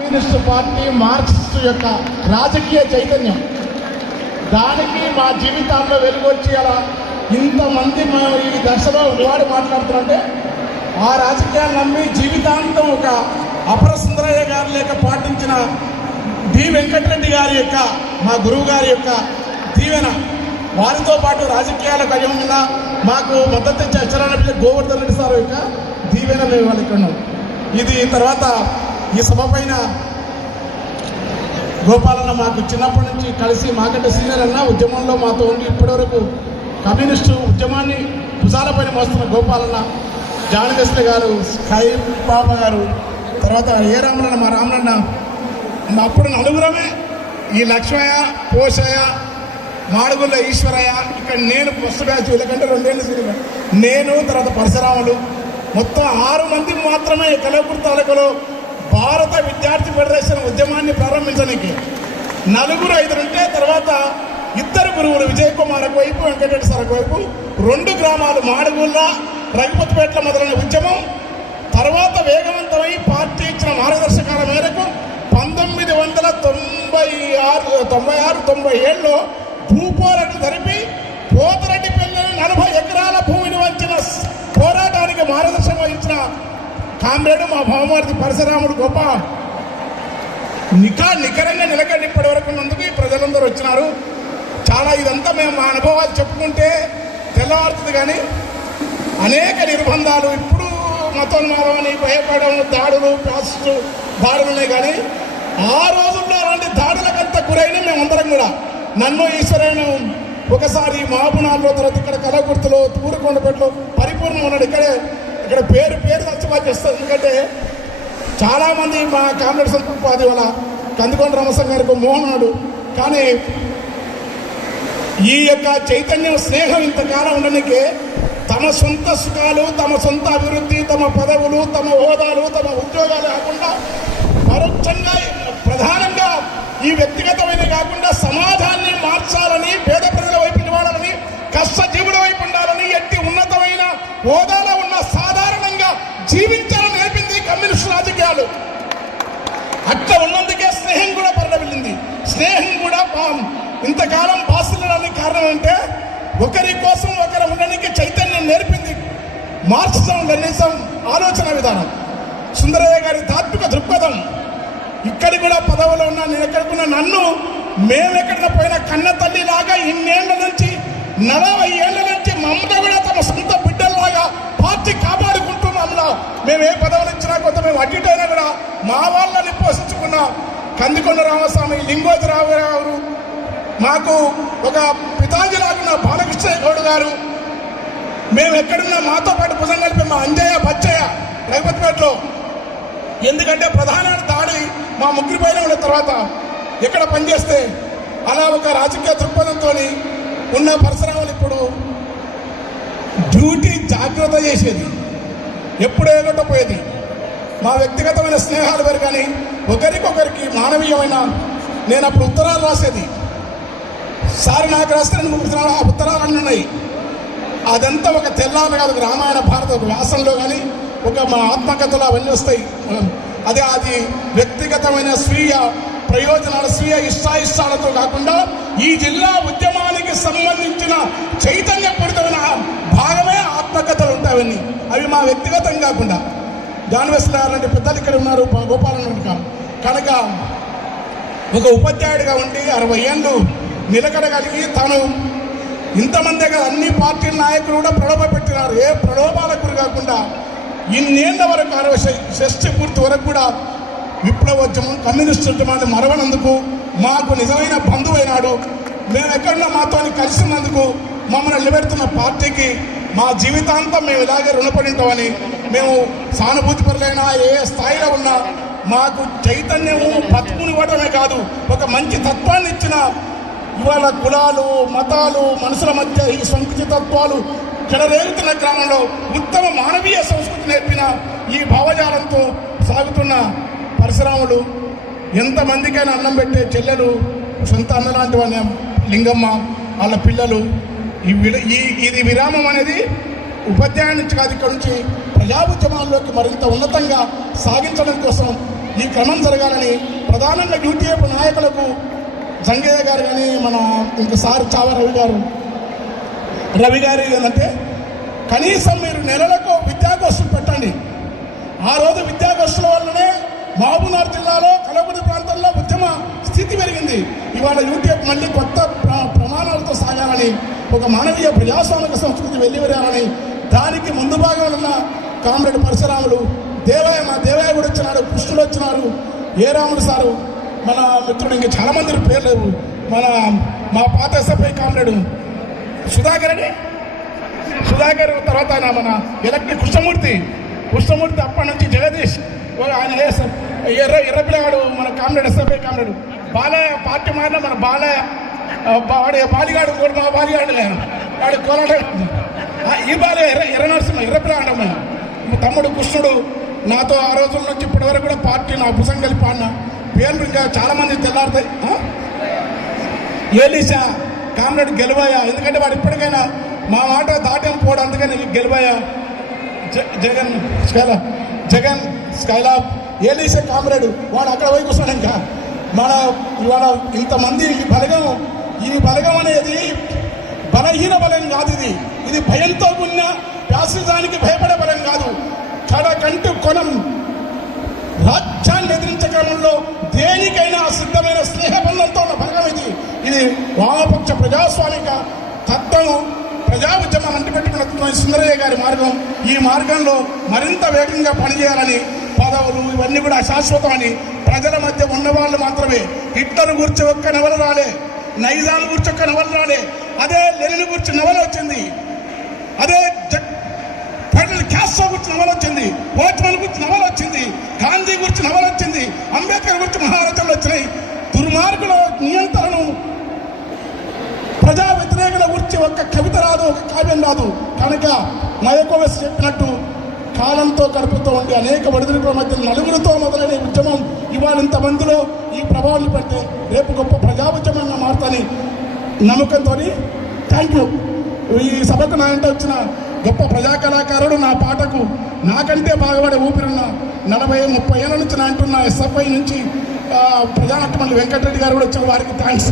Communist party Marxist యొక్క రాజకీయ చైతన్యం. దానికి మా జీవితాల్లో వెలుగొచ్చి అలా ఇంతమంది మా ఈ దశలో వాడు మాట్లాడుతున్నారంటే ఆ రాజకీయాలు నమ్మి జీవితాంతం ఒక అపర సుందరయ్య గారి లేక పాటించిన డి వెంకటరెడ్డి గారి యొక్క మా గురువు గారి యొక్క దీవెన. వారితో పాటు రాజకీయాలకు అయ్యమున్న మాకు మద్దతు ఇచ్చే అచ్చరాల గోవర్ధన్ రెడ్డి సార్ యొక్క దీవెన మేము వాళ్ళకి ఉన్నాం. ఇది తర్వాత ఈ సభ పైన గోపాలన్న మాకు చిన్నప్పటి నుంచి కలిసి మాకంటే సీనియర్ అన్న ఉద్యమంలో మాతో ఉండి ఇప్పటివరకు కమ్యూనిస్టు ఉద్యమాన్ని భుజాలపైన మోస్తున్న గోపాలన్న జానకృష్ణ గారు స్కై బాబా గారు తర్వాత ఏ రామలన్న మా రామలన్న మా అప్పుడు నలుగురమే ఈ లక్ష్మయ్య పోషయ్య మాడుగుల ఈశ్వరయ్య ఇక్కడ నేను ఫస్ట్ బ్యాచ్ వీళ్ళకంటే రెండేళ్ళు సీనియర్ నేను తర్వాత పరశురాములు మొత్తం ఆరు మంది మాత్రమే కలవపూర్ తాలూకాలో భారత విద్యార్థి ఫెడరేషన్ ఉద్యమాన్ని ప్రారంభించడానికి నలుగురు ఐదురు ఉంటే తర్వాత ఇద్దరు గురువులు విజయ్ కుమార్ వైపు వెంకటరెడ్డి సార్ రెండు గ్రామాలు మాడుగుళ్ళ రఘుపతిపేటలో మొదలైన ఉద్యమం తర్వాత వేగవంతమై పార్టీ ఇచ్చిన మార్గదర్శకాల మేరకు పంతొమ్మిది వందల తొంభై ఆరు తొంభై ఆరు తొంభై ఏళ్ళలో భూపోరాటం జరిపి పోతరెడ్డి పిల్లలు నలభై ఎకరాల భూమిని వంచిన పోరాటానికి మార్గదర్శనం వహించిన కామ్రేడు మా భావమార్తి పరశురాముడు గొప్ప. నికా నికరంగా నిలకడి ఇప్పటి వరకు ఉన్నందుకు ఈ ప్రజలందరూ వచ్చినారు. చాలా ఇదంతా మేము మా అనుభవాలు చెప్పుకుంటే తెల్లవారుతుంది కానీ అనేక నిర్బంధాలు ఇప్పుడు మతోన్మాదం అని భయపడడం దాడులు ప్రాసెస్ దాడులు ఉన్నాయి కానీ ఆ రోజుల్లో అలాంటి దాడులకంతా గురైన మేమందరం కూడా నన్ను ఈశ్వరను ఒకసారి మహబూనాల్లో తర్వాత ఇక్కడ కలగుర్తులో తూరుకొండపేటలో పరిపూర్ణం ఉన్నాడు. ఇక్కడే ఇక్కడ పేరు పేరు నచ్చబా చేస్తారు ఎందుకంటే చాలామంది మా కామ్రేడ్ సంతృప్తి వల్ల కందుకొండ రమసం గారికి మోహనాడు కానీ ఈ యొక్క చైతన్యం స్నేహం ఇంతకాలం ఉండడానికి తమ సొంత సుఖాలు తమ సొంత అభివృద్ధి తమ పదవులు తమ హోదాలు తమ ఉద్యోగాలు కాకుండా పరోక్షంగా ప్రధానంగా ఈ వ్యక్తిగతమైన కాకుండా సమాజం మార్చాలని పేద ప్రజల వైపు నిలవాలని కష్టజీవుల వైపు ఉండాలని ఎట్టి ఉన్నతమైన హోదాలో ఉన్న సాధారణంగా జీవించాలని నేర్పింది కమ్యూనిస్ట్ రాజకీయాలు అట్లా ఉన్నందుకే స్నేహం కూడా పరిణమిల్లింది స్నేహం కూడా పా- ఇంతకాలం బాసులడానికి కారణం అంటే ఒకరి కోసం ఒకరు ఉండడానికి చైతన్యం నేర్పింది. మార్క్సిజం లెనిజం ఆలోచన విధానం. సుందరయ్య గారి తాత్విక దృక్పథం. ఇక్కడ కూడా పదవిలో ఉన్న నేను ఎక్కడికున్న నన్ను మేమెక్కడికి పోయిన కన్న తల్లిలాగా ఇన్నేళ్ళ నుంచి నలభై ఏళ్ళ నుంచి మమ్మల్ని కూడా తమ సొంత బిడ్డల్లాగా పార్టీ కాపాడుకుంటూ మమ్మల్ని మేము ఏ పదవులు ఇచ్చినా కొంత మేము అటు కూడా మా వాళ్ళ కందికొండ రామస్వామి లింగోజరావు గారు మాకు ఒక పితాజీ లాగున్న బాలకృష్ణ గౌడ్ గారు మేము ఎక్కడున్నా మాతో పాటు భుజం కలిపి మా అంజయ్య బచ్చయ్య రఘుపతిపేటలో ఎందుకంటే ప్రధాన దాడి మా ముగ్గురి పైన ఉన్న తర్వాత ఎక్కడ పనిచేస్తే అలా ఒక రాజకీయ దృక్పథంతో ఉన్న పరిసరాలు ఇప్పుడు డ్యూటీ జాగ్రత్త చేసేది. ఎప్పుడు పోయేది. మా వ్యక్తిగతమైన స్నేహాలు వేరు కానీ ఒకరికొకరికి మానవీయమైన నేను అప్పుడు ఉత్తరాలు రాసేది. సార్ నాకు రాస్తే రెండు మూడు ఉత్తరాలు ఆ ఉత్తరాలు అన్నీ ఉన్నాయి. అదంతా ఒక తెల్లారి కాదు రామాయణ భారత వ్యాసంలో కానీ ఒక మా ఆత్మకథలు అవన్నీ వస్తాయి. అదే అది వ్యక్తిగతమైన స్వీయ ప్రయోజనాల స్వీయ ఇష్టాయిష్టాలతో కాకుండా ఈ జిల్లా ఉద్యమానికి సంబంధించిన చైతన్యపూరితమైన భాగమే ఆత్మకథలు ఉంటాయని అవి మా వ్యక్తిగతం కాకుండా. జాన్వెస్ల లాంటి పెద్దలు ఇక్కడ ఉన్నారు గోపాలన్ కనుక ఒక ఉపాధ్యాయుడిగా ఉండి అరవై ఏళ్ళు నిలకడగలిగి తాను ఇంతమందే కదా అన్ని పార్టీల నాయకులు కూడా ప్రలోభ పెట్టినారు. ఏ ప్రలోభాలకు కాకుండా ఇన్నేళ్ళ వరకు అరవై ష- షష్ఠి పూర్తి వరకు కూడా విప్లవోద్యమం కమ్యూనిస్ట్ ఉద్యమాన్ని మరవనందుకు మాకు నిజమైన బంధువైనాడు. మేము ఎక్కడన్నా మాతో కలిసినందుకు మమ్మల్ని నిలబెడుతున్న పార్టీకి మా జీవితాంతం మేము ఇలాగే రుణపడి ఉంటామని మేము సానుభూతి పరులైనా ఏ స్థాయిలో ఉన్నా మాకు చైతన్యము బతుకునివ్వడమే కాదు ఒక మంచి తత్వాన్ని ఇచ్చిన ఇవాళ కులాలు మతాలు మనుషుల మధ్య ఈ సంకుచితత్వాలు చెడరేగుతున్న గ్రామంలో ఉత్తమ మానవీయ సంస్కృతి నేర్పిన ఈ భావజాలంతో సాగుతున్న పరశురాములు ఎంతమందికైనా అన్నం పెట్టే చెల్లెలు సొంత అన్న లాంటి వాళ్ళ లింగమ్మ వాళ్ళ పిల్లలు ఈ ఇది విరామం అనేది ఉపాధ్యాయుల నుంచి కాదు ఇక్కడ నుంచి ప్రజా ఉద్యమాల్లోకి మరింత ఉన్నతంగా సాగించడం కోసం ఈ క్రమం జరగాలని ప్రధానంగా యూటీఎఫ్ నాయకులకు జంగయ్య గారు కానీ మన ఇంక సార్ చావ రవి గారు రవి గారు ఏంటంటే కనీసం మీరు నెలలకు విద్యాగోష్ఠులు పెట్టండి. ఆ రోజు విద్యాగోష్ఠుల వల్లనే మహబూబ్నగర్ జిల్లాలో కలబురి ప్రాంతంలో ఉద్యమ స్థితి పెరిగింది. ఇవాళ యూటీఎఫ్ మళ్ళీ కొత్త ప్రమాణాలతో సాగాలని ఒక మానవీయ ప్రజాస్వామిక సంస్కృతి వెళ్ళివరాలని దానికి ముందు భాగంలో ఉన్న కామ్రేడ్ పరశురాములు దేవయ్య మా దేవయ్య కూడా వచ్చినాడు కృష్ణుడు వచ్చినారు ఏ రాముడు సారు? మన మిత్రుడు ఇంకా చాలా మంది పేర్లు లేవు. మన మా పాత ఎస్ఎఫ్ఐ కామ్రేడు. సుధాకర్ అని సుధాకర్ తర్వాత ఆయన మన ఎలక్ట్రిక్ కృష్ణమూర్తి. కృష్ణమూర్తి అప్పటి నుంచి జగదీష్. ఓ ఆయన ఎర్ర ఎర్ర ఎర్రపిల్లగాడు మన comrade SFI comrade. Balayya party మారిన మన బాలయ్య. వాడు బాలిగాడు కూడా మా బాలిగాడు లేను వాడు కోలాట ఈ బాలే ఎర్ర ఎర్ర మా తమ్ముడు కృష్ణుడు నాతో ఆ రోజుల నుంచి ఇప్పటి వరకు కూడా పార్టీ నా భుజం కలిపి పాడిన పేర్లు ఇంకా చాలామంది తెల్లారుతాయి ఏలీసా కామ్రేడ్ గెలువయ్యా. ఎందుకంటే వాడు ఇప్పటికైనా మా మాట దాటం పోవడం అందుకని గెలువయ్యా. జ- జగన్ స్కైలా జగన్ స్కైలా ఏలీసా కామ్రేడ్ వాడు అక్కడ పోయి కూర్చున్నాడు ఇంకా మన ఇవాళ ఇంతమంది బలగం ఈ బలగం అనేది బలహీన బలం కాదు ఇది. ఇది భయంతో ఉన్న వ్యాసదానికి భయపడే బలం కాదు. కడ కంటి కొనం రాజ్యాన్ని ఎదిరించే క్రమంలో దేనికైనా సిద్ధమైన స్నేహ స్నేహబంధంతో ఉన్న భాగం ఇది. ఇది వామపక్ష ప్రజాస్వామిక తత్వం ప్రజా ఉద్యమం అంటిపెట్టుకున్న సుందరయ్య గారి మార్గం. ఈ మార్గంలో మరింత వేగంగా పనిచేయాలని పదవులు ఇవన్నీ కూడా అశాశ్వతమని ప్రజల మధ్య ఉన్నవాళ్ళు మాత్రమే. హిట్లర్ గురించి ఒక్క నెవరు రాలే. నైజాం గురించి ఒక్క నవల రాలే. అదే లెనిన్ గురించి నవల వచ్చింది. అదే ఫెడరల్ క్యాస్ట్రో గురించి నవల వచ్చింది. ఓట్మన్ గురించి నవల వచ్చింది. గాంధీ గురించి నవల వచ్చింది. అంబేద్కర్ గురించి మహారచనలు వచ్చినాయి. దుర్మార్గుల నియంత్రణను ప్రజా వ్యతిరేకత గురించి ఒక్క కవిత రాదు ఒక కావ్యం రాదు. కనుక నయకోవెస్ చెప్పినట్టు కాలంతో కడుపుతూ ఉండి అనేక ఒడిదుడుకుల మధ్య నలుగురితో మొదలైన ఉద్యమం ఇవాళ ఇంతమందిలో ఈ ప్రభావం పెడితే రేపు గొప్ప ప్రజా ఉద్యమంగా మారుతాని నమ్మకంతో థ్యాంక్ యూ ఈ సభకు నా అంటే వచ్చిన గొప్ప ప్రజా కళాకారుడు నా పాటకు నాకంటే బాగుపడే ఊపిరున్న నలభై ముప్పై ఏళ్ళ నుంచి నా అంటున్న ఎస్ఎఫ్ఐ నుంచి ఆ, వెంకటరెడ్డి గారు కూడా వచ్చారు. వారికి thanks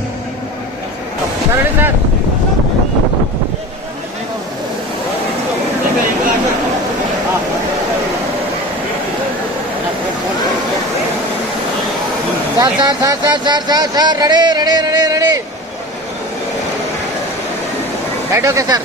sir sir sir sir sir sir sir ready ready ready ready. Right okay sir